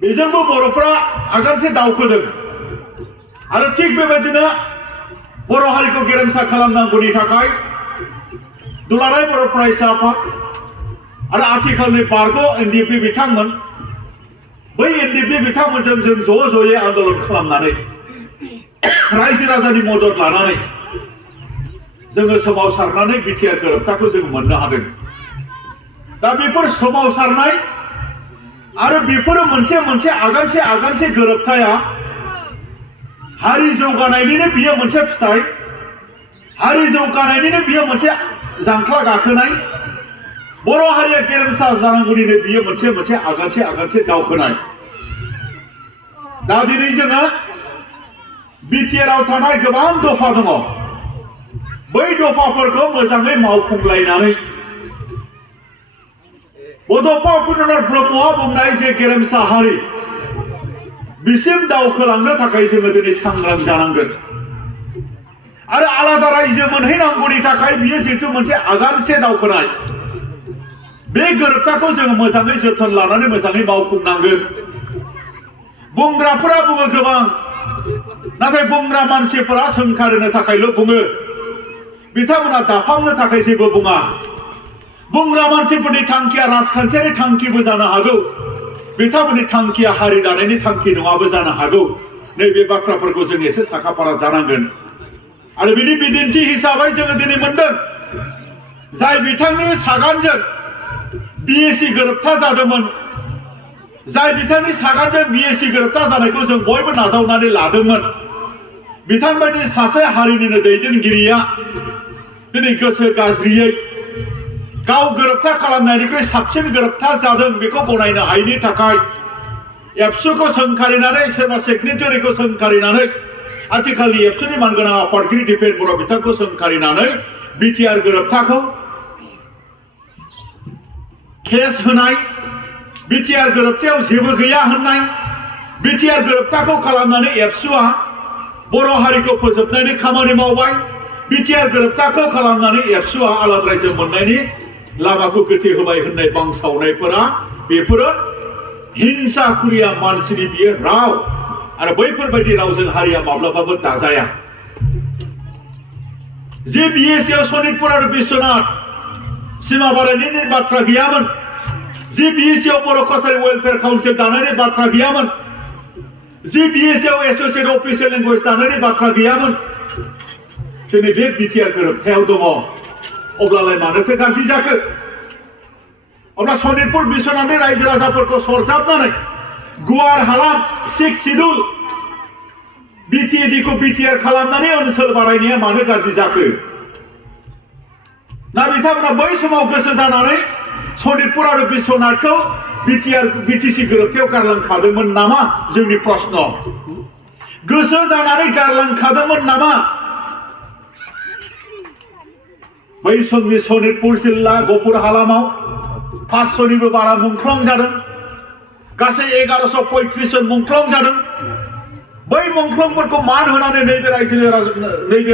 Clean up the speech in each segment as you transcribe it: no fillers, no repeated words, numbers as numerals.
बेजोंबो बर'फ्रा आगानसे दावखोदों आरो थिग बेबायदिनो बर' हारिखौ गेरेमसा खालामनांगौनि थाखाय दुलाराय बर' फरायसा आफाद आरो आथिखालनि बारग' एनडिएफबि बिथांमोन बै एनडिएफबि बिथांमोनजों जों ज'यै आन्दोलन खालामनानै रायजो राजानि मदद लानानै जोङो सोमावसारनानै बिटिआर गोरोबथाखौ जों मोननो हादों। दा बेफोर सोमावसारनाय आरो बेफोरो मोनसे आगानसे गोरोबथाया हारि जौगानायनिनो बियो मोनसे फिथाइ, हारि जौगानायनिनो बियो मोनसे जांख्ला गाखोनाय, बर' हारिया गेरेमसा जानांगौनिनो बियो मोनसे आगानसे दावखोनाय। दा दिनै जोङो बिटिआरआव थानाय गोबां दफा दङ। बै दफाफोरखौ मोजाङै मावफुंलायनानै बड'फा उपेन्द्रनाथ ब्रह्मआ बुंनाय जे गेरेमसा हारि बिसिम दावखोलांनो थाखाय जोङो दिनै सांग्रां जानांगोन आरो आलादा रायजो मोनहैनांगौनि थाखाय बियो जिहेतु मोनसे आगानसे दावखोनाय। बे गोरोबथाखौ जोङो मोजाङै जोथोन लानानै मोजाङै मावफुंनांगोन। बुंग्राफोरा बुङो गोबां, नाथाय बुंग्रा मानसिफोरा सोंखारिनो थाखायल' बुङो, बिथांमोना दाफामनो थाखाय जेबो बुङा। बुंग्रा मानसिफोरनि थांखिया राजखान्थियारि थांखिबो जानो हागौ, बिथांमोननि थांखिया हारि दानायनि थांखि नङाबो जानो हागौ। नैबे बाथ्राफोरखौ जों एसे साखाफारा जानांगोन। आरो बिनि बिदिन्थि हिसाबै जोङो दिनै मोनदों जाय बिथांनि सागानजों बिएसि गोरोबथा जादोंमोन, जाय बिथांनि सागानजों बिएसि गोरोबथा जानायखौ जों बयबो नाजावनानै लादोंमोन, बिथांबायदि सासे हारिनिनो दैदेनगिरिया दिनै गोसो गाज्रियै गाव गोरोबथा खालामनायनिख्रुइ साबसिन गोरोबथा जादों बेखौ गनायनो हायैनि थाखाय एबसुखौ सोंखारिनानै सोरबा सेक्रेटारिखौ सोंखारिनानै आथिखालनि एबसुनि मानगोनां आफादगिरि दिपेन बर' बिथांखौ सोंखारिनानै बिटिआर गोरोबथाखौ केस होनाय, बिटिआर गोरोबथायाव जेबो गैया होननाय, बिटिआर गोरोबथाखौ खालामनानै एबसुआ बर' हारिखौ फोजोबनायनि खामानि मावबाय, बिटिआर गोरोबथाखौ खालामनानै एबसुआ आलादा रायजो मोननायनि लामाखौ गोथे होबाय होननाय बांसावनायफोरा बेफोरो हिंसा खुरिया मानसिनि बियो राव आरो बैफोरबायदि रावजों हारिया माब्लाबाबो दाजाया। जे बिएससिआव सनितपुर आरो बिश्वनाथ सीमा बारायनायनि बाथ्रा गैयामोन, जे बिएससिआव बर' कसारि वेलफेयार काउन्सिल दानायनि बाथ्रा गैयामोन, जे बिएससिआव एस'सिएट अफिसियेल लेंगुवेज दानायनि बाथ्रा गैयामोन, दिनै बे बिटिआर गोरोबथायाव दङ। अब्लालाय मानोथो गाज्रि जाखो? अब्ला सनितपुर बिश्वनाथनि रायजो राजाफोरखौ सरजाबनानै गुवार हालाम 6 शिड्युल बिटिएडिखौ बिटिआर खालामनानै ओनसोल बारायनाया मानो गाज्रि जाखो? ना बिथांमोना बै समाव गोसो जानानै सनितपुर आरो बिश्वनाथखौ बिटिसि गोरोबथायाव गारलांखादोंमोन नामा? जोंनि प्रश्न। गोसो जानानै गारलांखादोंमोन नामा? बै समनि सनितपुर जिल्ला गफुर हालामाव 500निबो बारा मुंख्लं जादों, गासै 1135 जन मुंख्लं जादों। बै मुंख्लंफोरखौ मान होनानै नैबे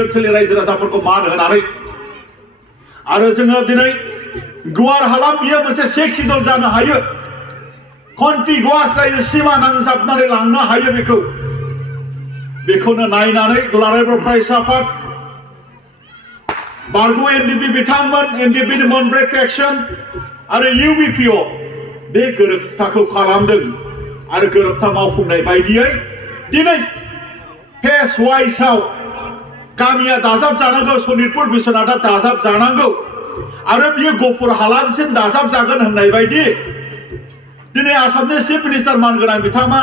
ओनसोलनि रायजो राजाफोरखौ मान होनानै आरो जोङो दिनै गुवार हालाम बियो मोनसे 6 शिड्युल जानो हायो, कन्टिगुवास जायो, सीमा नांजाबनानै लांनो हायो। बेखौनो नायनानै दुलाराय बर' फरायसा आफाद, बारग' एनडिएफबि बिथांमोन, एनडिएफबिनि मोनब्रै फेक्सन आरो इउबिपिअ बे गोरोबथाखौ खालामदों आरो गोरोबथा मावफुंनाय बायदियै दिनै फेस वाइसआव गामिया दाजाब जानांगौ, सनितपुर बिश्वनाथआ दाजाब जानांगौ आरो बियो गफुर हालामसिम दाजाब जागोन होननाय बायदि दिनै आसामनि चिफ मिनिस्टार मानगोनां बिथाङा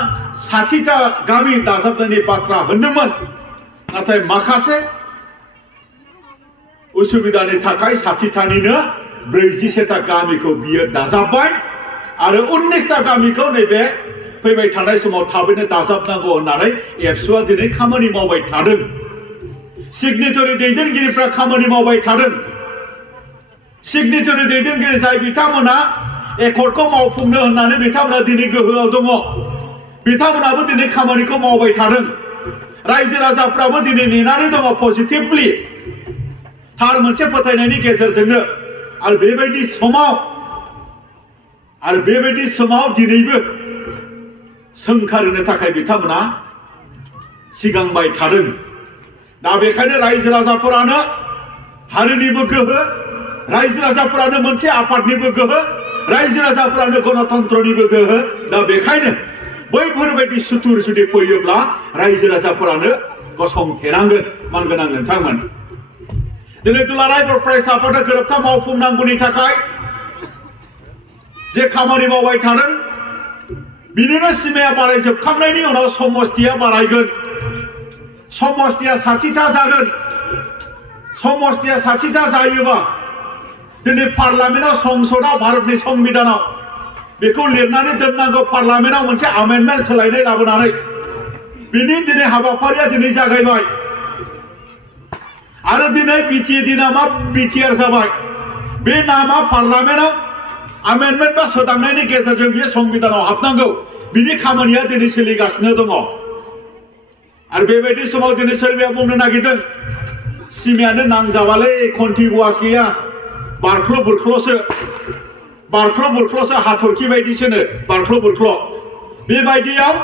60टा गामि दाजाबनायनि बाथ्रा होनदोंमोन, नाथाय माखासे उसुबिदानि थाखाय 60टानिनो 47टा गामिखौ बियो दाजाबबाय आरो 19टा गामिखौ नैबे फैबाय थानाय समाव थाबैनो दाजाबनांगौ होननानै एबसुआ दिनै खामानि मावबाय थादों। सिगनेटरि दैदेनगिरिफ्रा खामानि मावबाय थादों। सिगनेटरि दैदेनगिरि जाय बिथांमोना एकर्डखौ मावफुंनो होननानै बिथांमोना दिनै गोहोआव दङ, बिथांमोनाबो दिनै खामानिखौ मावबाय थादों। रायजो राजाफ्राबो दिनै नेनानै दङ पजिटिभलि थार मोनसे फोथायनायनि गेजेरजोंनो। आरो बेबायदि समाव दिनैबो सोंखारिनो थाखाय बिथांमोना सिगांबाय थादों दा बेखायनो रायजो राजाफोरानो हारिनिबो गोहो रायजो राजाफोरानो मोनसे आफादनिबो गोहो रायजो राजाफोरानो गणतन्त्रनिबो गोहो दा बेखायनो बैफोरबायदि सुथुर जुदि फैयोब्ला रायजो राजाफोरानो गसंथेनांगोन मानगोनां नोंथांमोन दिनै दुलाराय बर' फरायसा आफादा गोरोबथा मावफुंनांगौनि थाखाय जे खामानि मावबाय थादों बिनिनो सिमाया बारायजोबखांनायनि उनाव समस्तिया बारायगोन समस्तिया 60टा जागोन समस्तिया 60टा जायोबा दिनै पार्लामेन्टआव संसदआव भारतनि संबिधानाव बेखौ लिरनानै दोननांगौ पार्लामेन्टआव मोनसे आमेन्डमेन्ट सोलायनाय लाबोनानै बिनि दिनै हाबाफारिया दिनै जागायबाय आरो दिनै बिटिएडि नामा बिटिआर जाबाय बे नामा पार्लामेन्टआव आमेन्डमेन्ट बा सोदांनायनि गेजेरजों बियो संबिधानाव हाबनांगौ बिनि खामानिया दिनै सोलिगासिनो दङ आरो बेबायदि समाव दिनै सोरबाया बुंनो नागिरदों सिमायानो नांजाबालै कन्टिगुवास गैया बारख्ल' बुरख्ल'सो हाथरखि बायदिसोनो बारख्ल' बुरख्ल' बेबायदियाव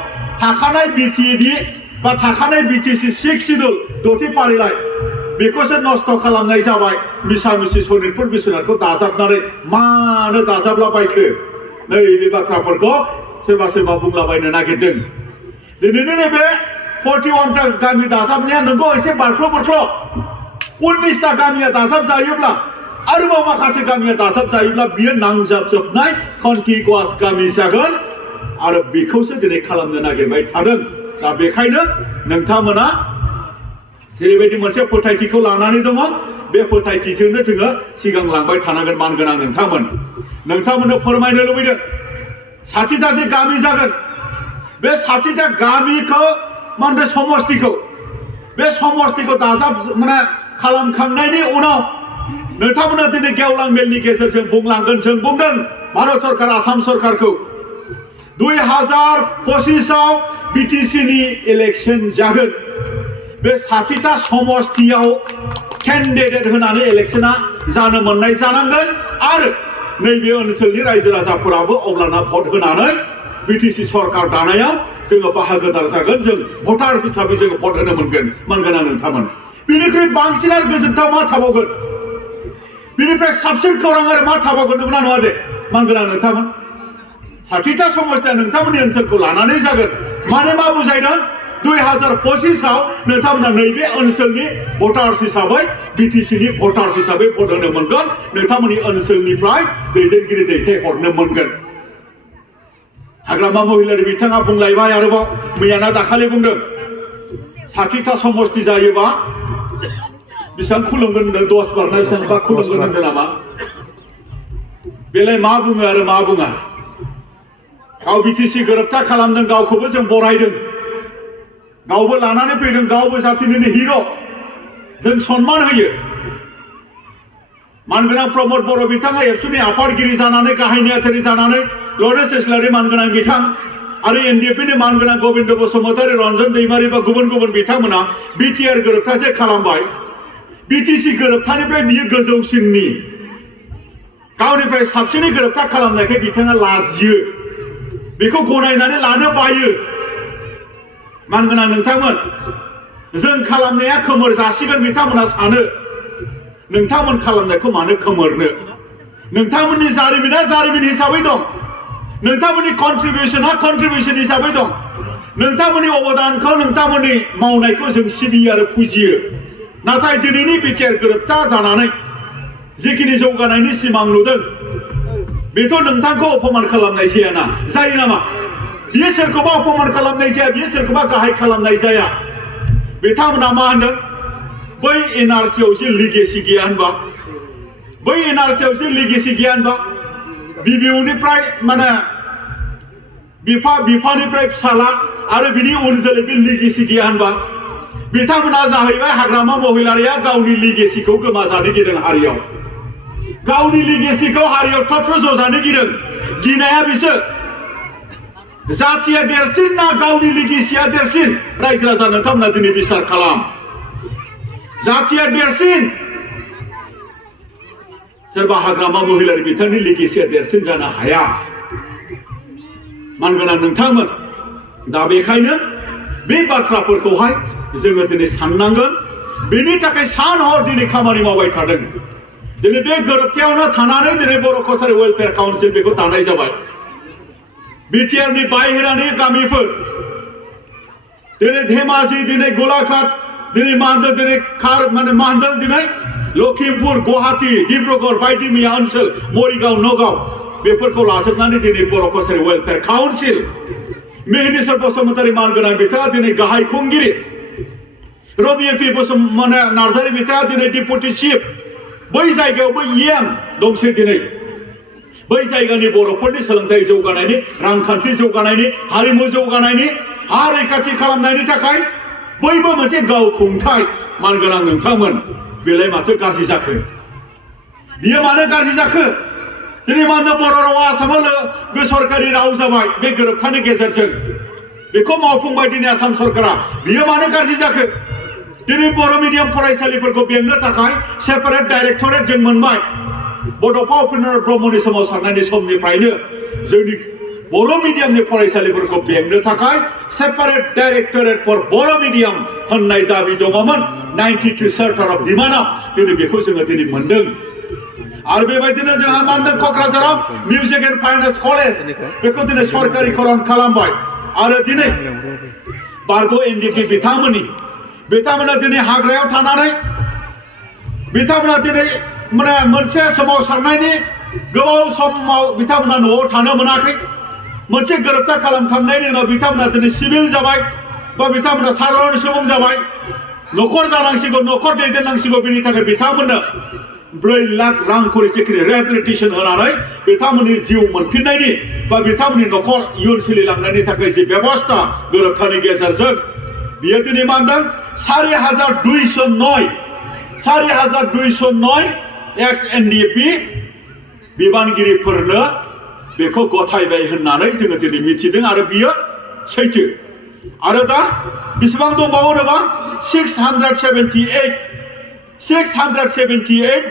थाखानाय बिटिएडि बा थाखानाय बिटिसि 6 शिड्युल 6थि फारिलाइ बेखौसो नस्थ' खालामनाय जाबाय मिसा मिसि सनितपुर बिस्वनाथखौ दाजाबनानै मानो दाजाबलाबायखो नैबे बाथ्राफोरखौ सोरबा सोरबा बुंलाबायनो नागिरदों दिनैनि नैबे 41टा गामि दाजाबनाया नोंगौ एसे बारख्ल' बुरख्ल' 19टा गामिया दाजाब जायोब्ला आरोबाव माखासे गामिया दाजाब जायोब्ला बियो नांजाबजोबनाय कन्टिगुवास गामि जागोन आरो बेखौसो दिनै खालामनो नागिरबाय थादों दा बेखायनो नोंथांमोना जेरैबायदि मोनसे फोथायथिखौ लानानै दङ बे फोथायथिजोंनो जोङो सिगांलांबाय थानांगोन मानगोनां नोंथांमोननो फोरमायनो लुबैदों 60टा जे गामि जागोन बे 60टा गामिखौ माने समस्तिखौ दाजाब माने खालामखांनायनि उनाव नोंथांमोना दिनै गेवलां मेलनि गेजेरजों बुंलांगोन जों बुंदों भारत सरकार आसाम सरकारखौ 2025आव बिटिसिनि इलेक्सन जागोन बे 60टा समस्तियाव केन्डिडेट होनानै इलेक्शना जानो मोननाय जानांगोन आरो नैबे ओनसोलनि रायजो राजाफोराबो अब्लाना भट होनानै बिटिसि सरकार दानायाव जोङो बाहागोदार जागोन जों भटार हिसाबै जोङो भट होनो मोनगोन मानगोनां नोंथांमोन बिनिख्रुइ बांसिन आरो गोजोनथाव मा थाबावगोन बिनिफ्राय साबसिन खौरां आरो मा थाबावगोन नंगौना नङा दे मानगोनां नोंथांमोन 60टा समस्तिया नोंथांमोननि ओनसोलखौ लानानै जागोन माने मा बुजायदों 2025आव नोंथांमोना नैबे ओनसोलनि भटार्स हिसाबै बिटिसिनि भटार्स हिसाबै भट होनो मोनगोन नोंथांमोननि ओनसोलनिफ्राय दैदेनगिरि दैथायहरनो मोनगोन हाग्रामा महिलारि बिथाङा बुंलायबाय आरोबाव मैयाना दाखालि बुंदों 60टा समस्ति जायोबा बेसेबां खुलुमगोन होनदों 10 बार ना बेसेबांबा खुलुमगोन होनदों नामा बेलाय मा बुङो आरो मा बुङा गाव बिटिसि गोरोबथा खालामदों गावखौबो जों बरायदों गावबो लानानै फैदों गावबो जातिनिनो हिर' जों सन्मान होयो मानगोनां प्रमद बर' बिथाङा एबसुनि आफादगिरि जानानै गाहाय नेहाथारि जानानै लरेन्स इस्लारि मानगोनां बिथां आरो एनडिएफबिनि मानगोनां गबिन्द बसुमतारी रन्जन दैमारि बा गुबुन बिथांमोना बिटिआर गोरोबथासो खालामबाय बिटिसि गोरोबथानिफ्राय बियो गोजौसिननि गावनिफ्राय साबसिनै गोरोबथा खालामनायखाय बिथाङा लाजियो बेखौ गनायनानै लानो बायो मानगोनां नोंथांमोन जों खालामनाया खोमोर जासिगोन बिथांमोना सानो नोंथांमोन खालामनायखौ मानो खोमोरनो नोंथांमोननि जारिमिना जारिमिन हिसाबै दं नोंथांमोननि कन्ट्रिबिउसना कन्ट्रिबिउसन हिसाबै दं नोंथांमोननि अबदानखौ नोंथांमोननि मावनायखौ जों सिबियो आरो फुजियो नाथाय दिनैनि बिटिआर गोरोबथा जानानै जिखिनि जौगानायनि सिमां नुदों बेथ' नोंथांखौ अपमान खालामनाय जायाना जायो नामा बियो सोरखौबा अपमान खालामनाय जाया बियो सोरखौबा गाहाय खालामनाय जाया बिथांमोना मा होनदों बै एनआरसियाव जे लिगेसि गैया होनबा बै एनआरसियाव जे लिगेसि गैया होनबा बिबिउनिफ्राय माने बिफानिफ्राय फिसाला आरो बिनि उन जोलै बे लिगेसि गैया होनबा बिथांमोना जाहैबाय हाग्रामा महिलारिया गावनि लिगेसिखौ गोमाजानो गिदों हारियाव गावनि लिगेसिखौ हारियाव थफ्र' जजानो गिनाया बिसोर जातिया देरसिन ना गावनि लिगेसिया देरसिन रायजो राजा नोंथांमोना दिनै बिसार खालाम जातिया देरसिन सोरबा हाग्रामा महिलारि बिथांनि लिगेसिया देरसिन जानो हाया मानगोनां नोंथांमोन दा बेखायनो बे बाथ्राफोरखौहाय जोङो दिनै साननांगोन बेनि थाखाय सान हर दिनै खामानि मावबाय थादों दिनै बे गोरोबथायावनो थानानै दिनै बर' कसारि वेलफेयार काउन्सिल बेखौ दानाय जाबाय बिटिआरनि बाहेरानि गामिफोर दिनै धेमाजि दिनै गलाघाट दिनै मा होनदों दिनै मा होनदों दिनै लखिमपुर गुवाहाटी डिब्रुगड़ बायदि मैया ओनसोल मरिगाव नगाव बेफोरखौ लाजोबनानै दिनै बर' कसारि वेलफेयार काउन्सिल मेहेनेश्वर बसुमतारी मानगोनां बिथाङा दिनै गाहाय खुंगिरि रबि एपि नार्जारी बिथाङा दिनै डेपुटि चिफ बै जायगायावबो इएम दंसै दिनै बै जायगानि बर'फोरनि सोलोंथाइ जौगानायनि रांखान्थि जौगानायनि हारिमु जौगानायनि हा रैखाथि खालामनायनि थाखाय बयबो मोनसे गावखुंथाय मानगोनां नोंथांमोन बेलाय माथो गाज्रि जाखो बियो मानो गाज्रि जाखो दिनै मानो बर' रावा आसामाव बे सरकारि राव जाबाय बे गोरोबथानि गेजेरजों बेखौ मावफुंबाय दिनै आसाम सरकारा बियो मानो गाज्रि जाखो दिनै बर' मिडियाम फरायसालिफोरखौ बेंनो थाखाय सेपारेट डाइरेक्टरेट जों मोनबाय बड'फा उपेन्द्र ब्रह्मनि सोमावसारनायनि समनिफ्रायनो जोंनि बर' मिडियामनि फरायसालिफोरखौ बेंनो थाखाय सेपारेट डाइरेक्टरेट फर बर' मिडियाम होननाय दाबि दङमोन 92 चार्टार अफ डिमान्डआव दिनै बेखौ जोङो दिनै मोनदों आरो बेबायदिनो जोंहा मा होनदों क'क्राझाराव music and fine arts college बेखौ दिनै सरकारिकरन खालामबाय आरो दिनै बारग' एनडिपि बिथांमोना दिनै हाग्रायाव थानानै बिथांमोना दिनै मोनसे सोमावसारनायनि गोबाव समाव बिथांमोना न'आव थानो मोनाखै मोनसे गोरोबथा खालामखांनायनि उनाव बिथांमोना दिनै सिभिल जाबाय बा बिथांमोना साधारन सुबुं जाबाय न'खर जानांसिगौ न'खर दैदेननांसिगौ बेनि थाखाय बिथांमोननो 4 लाख रां खरि जिखिनि रिहेबिलिटेसन होनानै बिथांमोननि जिउ मोनफिननायनि बा बिथांमोननि न'खर इयुन सोलिलांनायनि थाखाय जि बेबस्था गोरोबथानि गेजेरजों बियो दिनै मा होनदों 4,209 एक्स एनडिएफबि बिबानगिरिफोरनो बेखौ गथायबाय होननानै जोङो दिनै मिथिदों आरो बियो सैथो आरो दा बेसेबां दंबावो होनोबा 678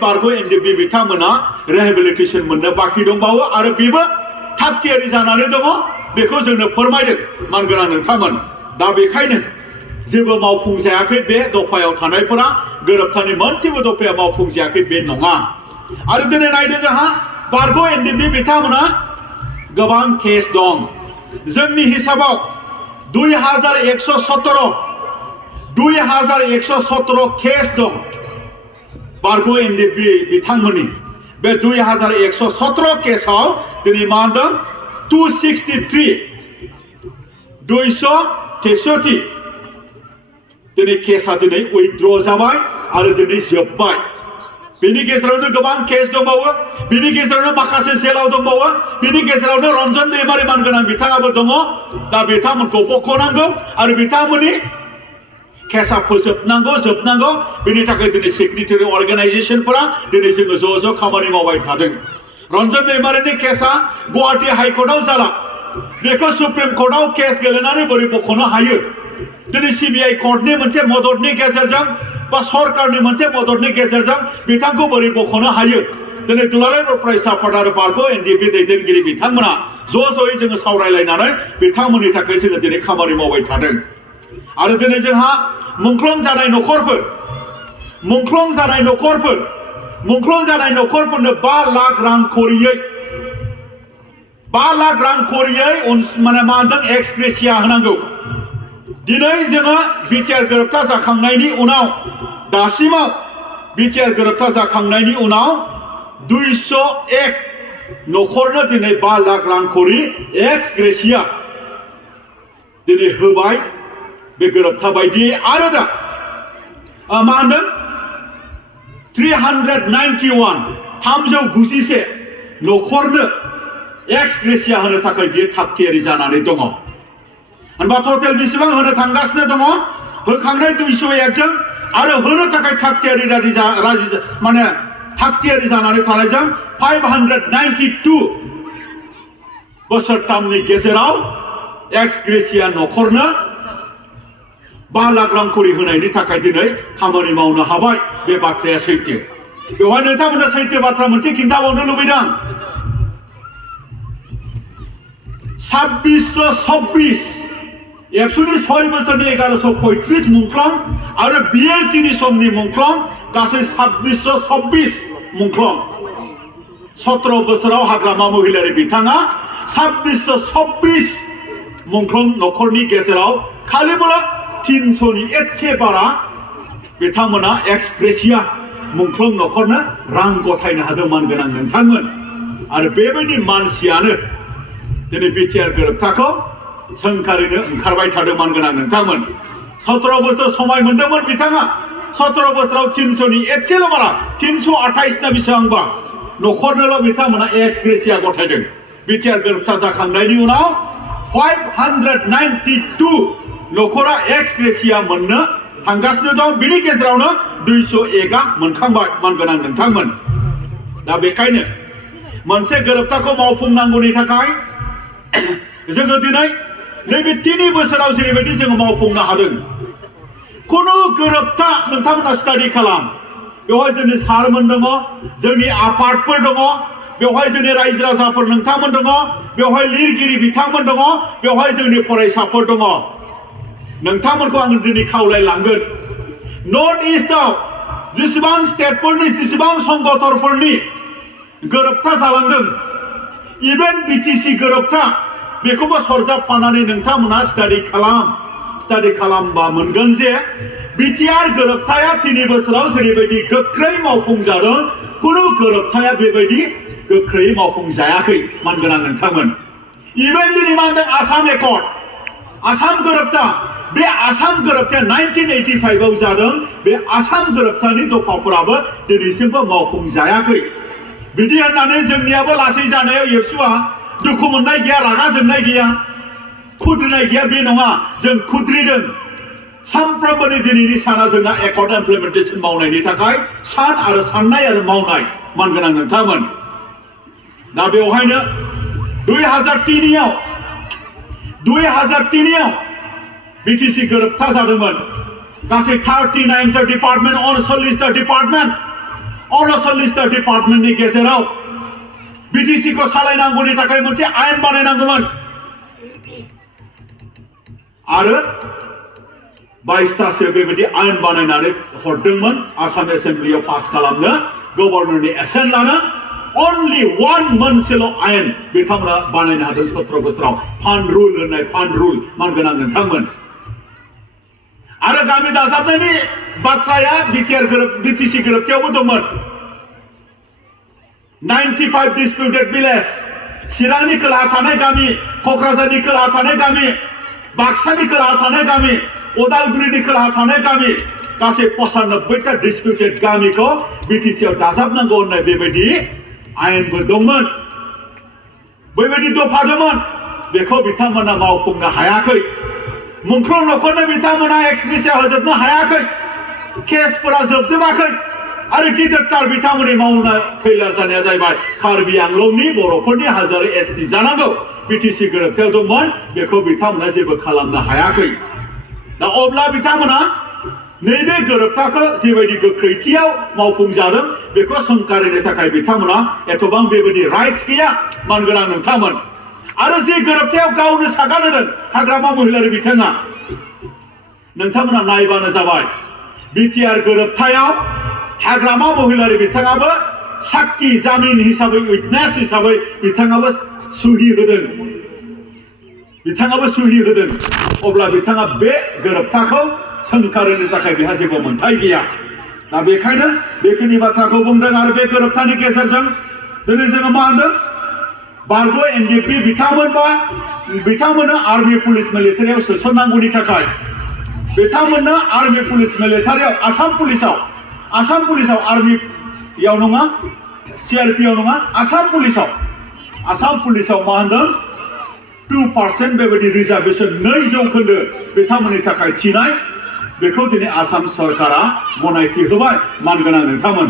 बारग' एनडिएफबि बिथांमोना रिहेबिलिटेसन मोननो बाखि दंबावो आरो बेबो थाग थियारि जानानै दङ बेखौ जोंनो फोरमायदों मानगोनां नोंथांमोन दा बेखायनो जेबो मावफुंजायाखै बे दफायाव थानायफोरा गोरोबथानि मोनसेबो दफाया मावफुंजायाखै बे नङा आरो दिनै नायदो जोंहा बारग' एनडिएफबि बिथांमोना गोबां केस दं जोंनि हिसाबाव 2117 केस दं बारग' एनडिएफबि बिथांमोननि बे 2117 केसाव दिनै मा होनदों 263 दिनै केसा दिनै उइथड्र जाबाय आरो दिनै जोब्बाय बेनि गेजेरावनो गोबां केस दंबावो बेनि गेजेरावनो माखासे जेलाव दंबावो बेनि गेजेरावनो रन्जन दैमारि मानगोनां बिथाङाबो दङ दा बिथांमोनखौ बख'नांगौ आरो बिथांमोननि केसा जोबनांगौ बेनि थाखाय दिनै सेक्रेटारि अर्गानाइजेसनफोरा दिनै जोङो ज' खामानि मावबाय थादों रन्जन दैमारिनि केसा गुवाहाटी हाइकर्टआव जाला बेखौ सुप्रिम कर्टआव केस गेलेनानै बोरै बख'नो हायो दिनै सिबिआइ कर्टनि मोनसे मददनि गेजेरजों बा सरकारनि मोनसे मददनि गेजेरजों बिथांखौ बोरै बख'नो हायो दिनै दुलाराय बर' फरायसा आफाद आरो बारग' एनडिएफबि दैदेनगिरि बिथांमोना ज'यै जोङो सावरायलायनानै बिथांमोननि थाखाय जोङो दिनै खामानि मावबाय थादों आरो दिनै जोंहा मुंख्लं जानाय न'खरफोरनो 5 लाख रां खरियै मा होनदों एक्स ग्रेसिया होनांगौ दिनै जोङो बिटिआर गोरोबथा जाखांनायनि उनाव दासिमाव बिटिआर गोरोबथा जाखांनायनि उनाव 201 न'खरनो दिनै 5 लाख रां खरि एक्स ग्रेसिया दिनै होबाय बे गोरोबथा बायदियै आरो दा मा होनदों 391 न'खरनो एक्स ग्रेसिया होनो थाखाय बियो थाग थियारि जानानै दङ होनबा टटेल बेसेबां होनो थांगासिनो दङ होखांनाय 201 जों आरो होनो थाखाय थाग थियारि जानानै थानायजों 592 बोसोरथामनि गेजेराव एक्स ग्रेसिया न'खरनो 5 लाख रां खरि होनायनि थाखाय दिनै खामानि मावनो हाबाय बे बाथ्राया सैथो बेवहाय नोंथांमोननो सैथो बाथ्रा मोनसे खिन्थाबावनो लुबैदों 2626 ABSUनि 6 बोसोरनि 1135 मुंख्लं आरो BLTनि समनि मुंख्लं गासै 2626 मुंख्लं 17 बोसोराव हाग्रामा महिलारि बिथाङा 2626 मुंख्लं नखरनि गेजेराव खालिबोला 300नि एसे बारा बिथांमोना एक्स ग्रेसिया मुंख्लं नखरनो रां गथायनो हादोंमोन गोनां नोंथांमोन आरो बेबायदि मानसियानो दिनै बिटिआर गोरोबथाखौ सोंखारिनो ओंखारबाय थादोंमोन गोनां नोंथांमोन 17 बोसोर समाय मोन्दोंमोन बिथाङा 17 बोसोराव 300नि एसेल' बारा 328 ना बेसेबांबा नखरनोल' बिथांमोना एक्स ग्रेसिया गथायदों बिटिआर गोरोबथा जाखांनायनि उनाव 592 नखरा एक्स ग्रेसिया मोननो थांगासिनो दं बिनि गेजेरावनो 201 मोनखांबाय गोनां नोंथांमोन दा बेखायनो मोनसे गोरोबथाखौ मावफुंनांगौनि थाखाय जोङो दिनै नैबे 3 बोसोराव जेरैबायदि जोङो मावफुंनो हादों खुनु गोरोबथा नोंथांमोना स्टाडि खालाम बेवहाय जोंनि सारमोन दङ जोंनि आफादफोर दङ बेवहाय जोंनि रायजो राजाफोर नोंथांमोन दङ बेवहाय लिरगिरि बिथांमोन दङ बेवहाय जोंनि फरायसाफोर दङ नोंथांमोनखौ आं दिनै खावलायलांगोन नर्थ इस्टआव जेसेबां स्टेटफोरनि जेसेबां संगठनफोरनि गोरोबथा जालांदों इभेन बिटिसि गोरोबथा बेखौबो सरजाबफानानै नोंथांमोना स्टाडि खालामबा मोनगोन जे बिटिआर गोरोबथाया 3 बोसोराव जेरैबायदि गोख्रै मावफुंजादों खुनु गोरोबथाया बेबायदि गोख्रै मावफुंजायाखै मानगोनां नोंथांमोन इभेन दिनै मा होनदों आसाम एकर्ड आसाम गोरोबथा बे आसाम गोरोबथाया 1985 आव जादों बे आसाम गोरोबथानि दफाफोराबो दिनैसिमबो मावफुंजायाखै बिदि होननानै जोंनियाबो लासै जानायाव एबसुआ दुखु मोननाय गैया रागा जोंनाय गैया खुद्रिनाय गैया बे नङा जों खुद्रिदों सानफ्रोमबोनि दिनैनि साना जोंना एकर्ड इमप्लिमेन्टेसन मावनायनि थाखाय सान आरो साननाय आरो मावनाय मानगोनां नोंथांमोन दा बेवहायनो 2003 आव बिटिसि गोरोबथा जादोंमोन गासै 39 डिपार्टमेन्ट 39 डिपार्टमेन्टनि गेजेराव बिटिसिखौ सालायनांगौनि थाखाय मोनसे आयेन बानायनांगौमोन आरो 22तासो बेबायदि आयेन बानायनानै हरदोंमोन आसाम एसेम्ब्लियाव पास खालामनो गभर्नरनि एसेन्ट लानो only one मोनसेल' आयेन बिथांमोना बानायनो हादों 17 बोसोराव फान्ड रुल होननाय फान्ड रुल मानगोनां नोंथांमोन आरो गामि दाजाबनायनि बाथ्राया बिटिसि गोरोबथायावबो दंमोन 95 disputed villages चिरांनि खोलाहा थानाय गामि क'क्राझारनि खोलाहा थानाय गामि बाक्सानि खोलाहा थानाय गामि उदालगुरिनि खोलाहा थानाय गामि गासै 95टा डिस्पिउटेड गामिखौ बिटिसिआव दाजाबनांगौ होननाय बेबायदि आयेनबो दंमोन बेबायदि दफा दंमोन बेखौ बिथांमोना मावफुंनो हायाखै मुंख्लं नखरनो बिथांमोना एक्सग्रेसिया होजोबनो हायाखै केसफोरा जोबजोबाखै आरो गिदिरथार बिथांमोननि मावनो फैलार जानाया जाहैबाय कार्बि आंलंनि बर'फोरनि हाजारै एसटि जानांगौ बिटिसि गोरोबथायाव दंमोन बेखौ बिथांमोना जेबो खालामनो हायाखै दा अब्ला बिथांमोना नैबे गोरोबथाखौ जेबायदि गोख्रैथियाव मावफुंजादों बेखौ सोंखारिनो थाखाय बिथांमोना एथबां बेबायदि राइट्स गैया मानगोनां नोंथांमोन आरो जे गोरोबथायाव गावनो सागान होदों हाग्रामा महिलारि बिथाङा नोंथांमोना नायबानो जाबाय बिटिआर गोरोबथायाव हाग्रामा महिलारि बिथाङाबो साक्षी जामिन हिसाबै उइटनेस हिसाबै बिथाङाबो सुहि होदों अब्ला बिथाङा बे गोरोबथाखौ सोंखारिनो थाखाय बेहा जेबो मोन्थाय गैया दा बेखायनो बेखिनि बाथ्राखौ बुंदों आरो बे गोरोबथानि गेजेरजों दिनै जोङो मा होनदों बारग' एनडिएफबि बिथांमोननो आर्मि पुलिस मिलिटारियाव सोसननांगौनि थाखाय बिथांमोननो आर्मि पुलिस मिलिटारियाव आसाम पुलिसाव आर्मियाव नङा सिआरपियाव नङा आसाम पुलिसाव मा होनदों 2% बेबायदि रिजार्भेसन 2% बिथांमोननि थाखाय थिनाय बेखौ दिनै आसाम सरकारा गनायथि होबाय मानगोनां नोंथांमोन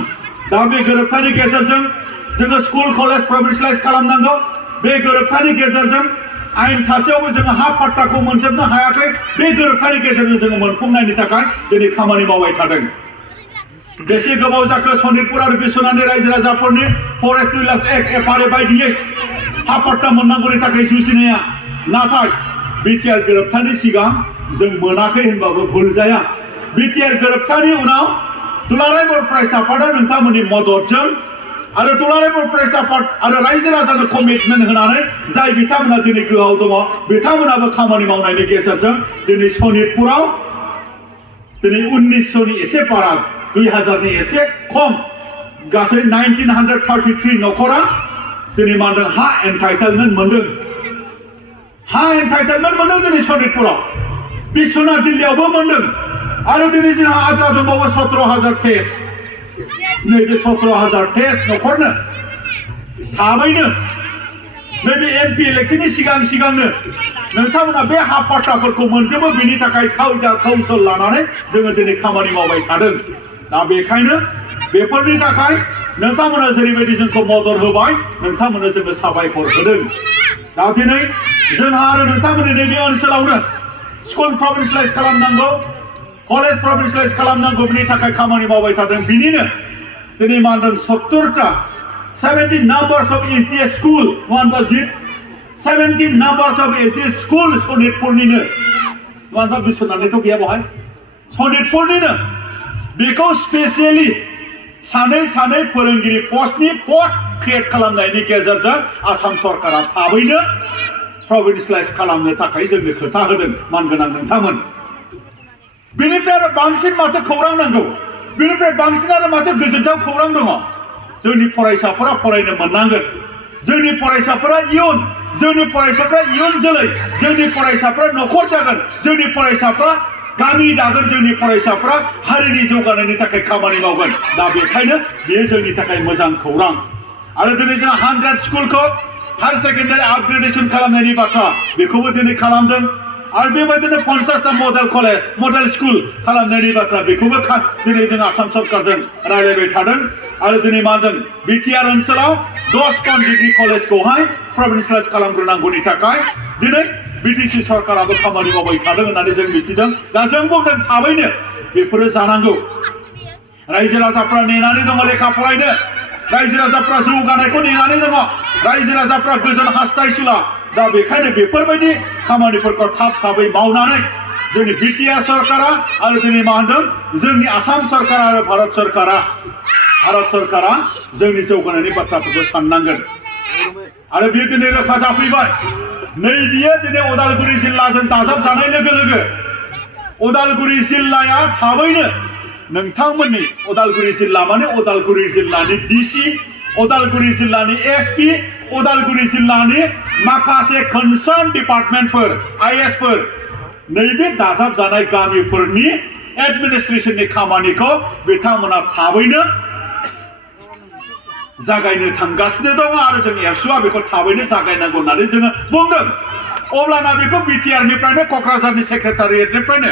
दा बे गोरोबथानि गेजेरजों जोङो स्कुल कलेज प्रभिन्सियेलाइज खालामनांगौ बे गोरोबथानि गेजेरजों आयेन थासेयावबो जोङो हा पाट्टाखौ मोनजोबनो हायाखै बे गोरोबथानि गेजेरजों जोङो मोनफुंनायनि थाखाय दिनै खामानि मावबाय थादों बेसे गोबाव जाखो सनितपुर आरो बिश्वनाथनि रायजो राजाफोरनि फरेस्ट डिलार्स एक्ट एफआरए बायदियै हा पाट्टा मोननांगौनि थाखाय जुजिनाया नाथाय बिटिआर गोरोबथानि सिगां जों मोनाखै होनबाबो भुल जाया बिटिआर गोरोबथानि उनाव दुलाराय बर' फरायसा आफादा नोंथांमोननि मददजों आरो दुलाराय बर' फरायसा आफाद आरो रायजो राजानो कमिटमेन्ट होनानै जाय बिथांमोना दिनै गोहोआव दङ बिथांमोनाबो खामानि मावनायनि गेजेरजों दिनै सनितपुराव दिनै 1900नि एसे बारा 2000नि एसे खम गासै 1933 नखरा दिनै मा होनदों हा एन्टाइटेलमेन्ट मोनदों हा एन्टाइटेलमेन्ट मोनदों दिनै सनितपुराव बिश्वनाथ जिल्लायावबो मोनदों आरो दिनै जोंहा आद्रा दंबावो 17,000 पेज नैबे 17,000 पेज नखरनो थाबैनो नैबे एमपि इलेक्शननि सिगांनो नोंथांमोना बे हा पाट्टाफोरखौ मोनजोबो बेनि थाखाय खायदा कौशल लानानै जोङो दिनै खामानि मावबाय थादों दा बेखायनो बेफोरनि थाखाय नोंथांमोना जेरैबायदि जोंखौ मदद होबाय नोंथांमोननो जोङो साबायखर होदों दा दिनै जोंहा आरो नोंथांमोननि नैबे ओनसोलावनो स्कुल प्रभिन्सियेलाइज खालामनांगौ कलेज प्रभिन्सियेलाइज खालामनांगौ बेनि थाखाय खामानि मावबाय थादों बिनिनो दिनै मा होनदों 70 numbers of ACS school 17 numbers of ACS school सनितपुरनिनो मानोना बिश्वनाथनिथ' गैया बहाय सनितपुरनिनो बेखौ स्पेसियेलि सानै फोरोंगिरि पस्टनि पस्ट क्रिएट खालामनायनि गेजेरजों आसाम सरकारा थाबैनो प्रभिन्सियेलाइज खालामनो थाखाय जोंनो खोथा होदों मानगोनां नोंथांमोन बेनिफ्राय आरो बांसिन माथो खौरां नांगौ बेनिफ्राय बांसिन आरो माथो गोजोनथाव खौरां दङ जोंनि फरायसाफोरा फरायनो मोननांगोन जोंनि फरायसाफोरा इयुन जोलै जोंनि फरायसाफोरा न'खर जागोन जोंनि फरायसाफोरा गामि दागोन जोंनि फरायसाफोरा हारिनि जौगानायनि थाखाय खामानि मावगोन दा बेखायनो बेयो जोंनि थाखाय मोजां खौरां आरो दिनै जों 100 स्कुलखौ हायर सेकेन्डारि आपग्रेडेसन खालामनायनि बाथ्रा बेखौबो दिनै खालामदों आरो बेबायदिनो 50टा मडेल स्कुल खालामनायनि बाथ्रा बेखौबो दिनै जों आसाम सरकारजों रायलायबाय थादों आरो दिनै मा होनदों बिटिआर ओनसोलाव 10 डिग्री कलेजखौहाय प्रभिन्सियेलाइज खालामग्रोनांगौनि थाखाय दिनै बिटिसि सरकाराबो खामानि मावबाय थादों होननानै जों मिथिदों दा जों बुंदों थाबैनो बेफोरो जानांगौ रायजो राजाफ्रा नेनानै दङ लेखा फरायनो रायजो राजाफ्रा जौगानायखौ नेनानै दङ रायजो राजाफ्रा गोजोन हास्थायसुला दा बेखायनो बेफोरबायदि खामानिफोरखौ थाबै मावनानै जोंनि बिटिआर सरकारा आरो दिनै मा होनदों जोंनि आसाम सरकार आरो भारत सरकारा जोंनि जौगानायनि बाथ्राफोरखौ साननांगोन आरो बेयो दिनै रोखा जाफैबाय नैबेयो दिनै उदालगुरि जिल्लाजों दाजाबजानाय लोगो उदालगुरि जिल्लाया थाबैनो नोंथांमोननि उदालगुरि जिल्ला माने उदालगुरि जिल्लानि डिसि उदालगुरि जिल्लानि एसपि उदालगुरि जिल्लानि माखासे कनसार्न डिपार्टमेन्टफोर आइएसफोर नैबे दाजाबजानाय गामिफोरनि एडमिनिस्ट्रेशननि खामानिखौ बिथांमोना थाबैनो जागायनो थांगासिनो दङ आरो जोंनि एबसुआ बेखौ थाबैनो जागायनांगौ होननानै जोङो बुंदों अब्लाना बेखौ बिटिआरनिफ्रायनो क'क्राझारनि सेक्रेटारियेटनिफ्रायनो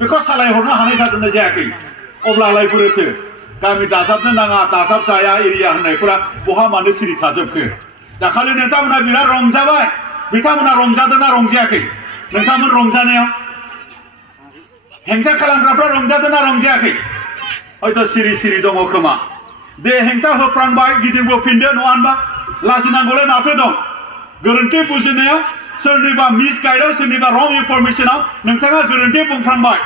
बेखौ सालायहरनो हानाय जादोंना जायाखै अब्लालाय बोरैथो गामि दाजाबनो नाङा दाजाब जाया एरिया होननायफोरा बहा मानो सिरि थाजोबखो दाखालि नोंथांमोना बिराद रंजाबाय बिथांमोना रंजादोंना रंजायाखै नोंथांमोन रंजानायाव हेंथा खालामग्राफ्रा रंजादोंना रंजायाखै हयथ' सिरि दङ खोमा दे हेंथा होफ्रांबाय गिदिंबोफिनदो नङा होनबा लाजिनांगौलाय माथो दं गोरोन्थि बुजिनायाव सोरनिबा मिसगाइडआव सोरनिबा रं इनफरमेसनाव नोंथाङा गोरोन्थि बुंफ्रांबाय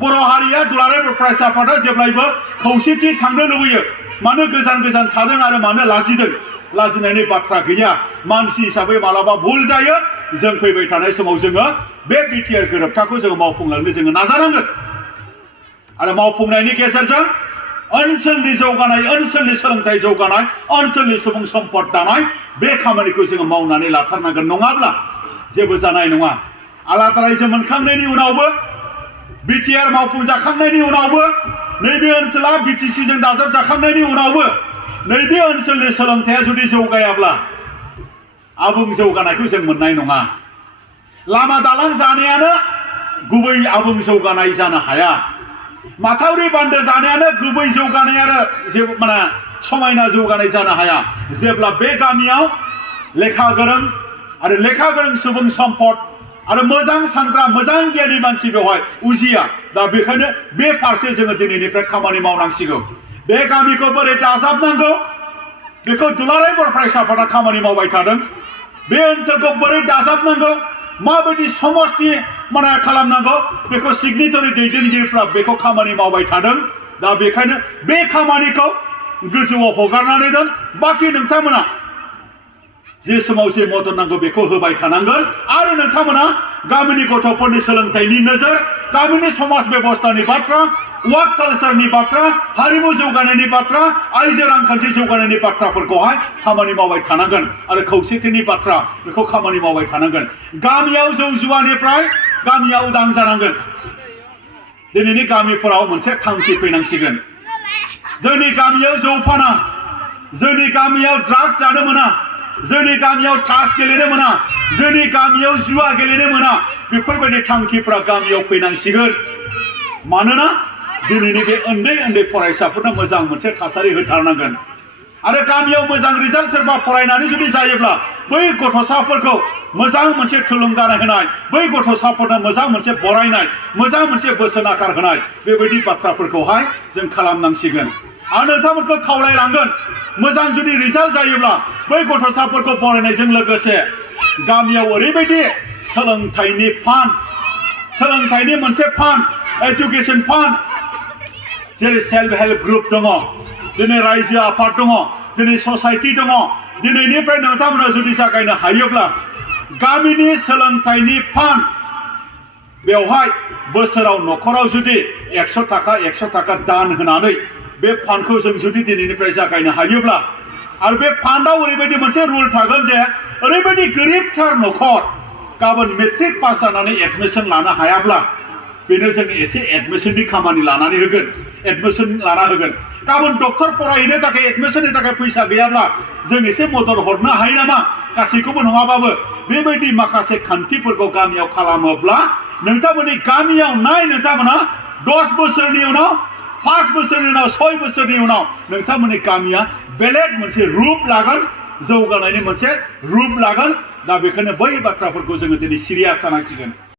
बर' हारिया दुलाराय बर' फरायसा आफादा जेब्लायबो खौसेथि थांनो लुबैयो मानो गोजान थादों आरो मानो लाजिदों लाजिनायनि बाथ्रा गैया मानसि हिसाबै मालाबा भुल जायो जों फैबाय थानाय समाव जोङो बे बिटिआर गोरोबथाखौ जोङो मावफुंलांनो जोङो नाजानांगोन आरो मावफुंनायनि गेजेरजों ओनसोलनि जौगानाय ओनसोलनि सोलोंथाइ जौगानाय ओनसोलनि सुबुं सम्पद दानाय बे खामानिखौ जोङो मावनानै लाथारनांगोन नङाब्ला जेबो जानाय नङा आलादा रायजो मोनखांनायनि उनावबो बिटिआर मावफुंजाखांनायनि उनावबो नैबे ओनसोला बिटिसिजों दाजाबजाखांनायनि उनावबो नैबे ओनसोलनि सोलोंथाइया जुदि जौगायाब्ला आबुं जौगानायखौ जों मोननाय नङा लामा दालां जानायानो गुबै आबुं जौगानाय जानो हाया माथावरि बान्दो जानायानो गुबै जौगानाय आरो जेबो माने समायना जौगानाय जानो हाया जेब्ला बे गामियाव लेखा गोरों सुबुं सम्पद आरो मोजां सानग्रा मोजां गियानि मानसि बेवहाय उजिया दा बेखायनो बे फारसे जोङो दिनैनिफ्राय खामानि मावनांसिगौ बे गामिखौ बोरै दाजाबनांगौ बेखौ दुलाराय बर' फरायसा आफादा खामानि मावबाय थादों बे ओनसोलखौ बोरै दाजाबनांगौ माबायदि समाजनि माने खालामनांगौ बेखौ सिगनेटरि दैदेनगिरिफ्रा बेखौ खामानि मावबाय थादों दा बेखायनो बे खामानिखौ गोजौआव हगारनानै दोन बाखि नोंथांमोना जे समाव जे मदद नांगौ बेखौ होबाय थानांगोन आरो नोंथांमोना गामिनि गथ'फोरनि सोलोंथाइनि नोजोर गामिनि समाज बेबस्थानि बाथ्रा वार्क कालचारनि बाथ्रा हारिमु जौगानायनि बाथ्रा आइजो रांखान्थि जौगानायनि बाथ्राफोरखौहाय खामानि मावबाय थानांगोन आरो खौसेथिनि बाथ्रा बेखौ खामानि मावबाय थानांगोन गामियाव जौ जुवानिफ्राय गामिया उदां जानांगोन दिनैनि गामिफोराव मोनसे थांखि फैनांसिगोन जोंनि गामियाव जौ फाना जोंनि गामियाव ड्राग्स जानो मोना जोंनि गामियाव ताश गेलेनो मोना जोंनि गामियाव जुवा गेलेनो मोना बेफोरबायदि थांखिफ्रा गामियाव फैनांसिगोन मानोना दिनैनि बे उन्दै उन्दै फरायसाफोरनो मोजां मोनसे थासारि होथारनांगोन आरो गामियाव मोजां रिजाल्ट सोरबा फरायनानै जुदि जायोब्ला बै गथ'साफोरखौ मोजां मोनसे थुलुंगा होनाय बै गथ'साफोरनो मोजां मोनसे बरायनाय मोजां मोनसे बोसोन आखार होनाय बेबायदि बाथ्राफोरखौहाय जों खालामनांसिगोन आरो नोंथांमोनखौ खावलायलांगोन मोजां जुदि रिजाल्ट जायोब्ला बै गथ'साफोरखौ बरायनायजों लोगोसे गामियाव ओरैबायदि सोलोंथाइनि फान्ड सोलोंथाइनि मोनसे फान्ड एजुकेशन फान्ड जेरै सेल्फ हेल्प ग्रुप दङ दिनै रायजो आफाद दङ दिनै ससाइटि दङ दिनैनिफ्राय नोंथांमोना जुदि जागायनो हायोब्ला गामिनि सोलोंथाइनि फान्ड बेवहाय बोसोराव न'खराव जुदि 100 थाखा दान होनानै बे फान्डखौ जों जुदि दिनैनिफ्राय जागायनो हायोब्ला आरो बे फान्डआव ओरैबायदि मोनसे रुल थागोन जे ओरैबायदि गोरिबथार न'खर गाबोन मेट्रिक पास जानानै एडमिसन लानो हायाब्ला बेनो जों एसे एडमिसननि खामानि लानानै होगोन एडमिसन लाना होगोन गाबोन डक्टर फरायहैनो थाखाय एडमिसननि थाखाय फैसा गैयाब्ला जों एसे मदद हरनो हायो नामा गासैखौबो नङाबाबो बेबायदि माखासे खान्थिफोरखौ गामियाव खालामोब्ला नोंथांमोननि गामियाव नोंथांमोना 10 बोसोरनि उनाव 5 बोसोरनि उनाव 6 बोसोरनि उनाव नोंथांमोननि गामिया बेलेग मोनसे रुप लागोन जौगानायनि मोनसे रुप लागोन दा बेखायनो बै बाथ्राफोरखौ जोङो दिनै सिरियास जानांसिगोन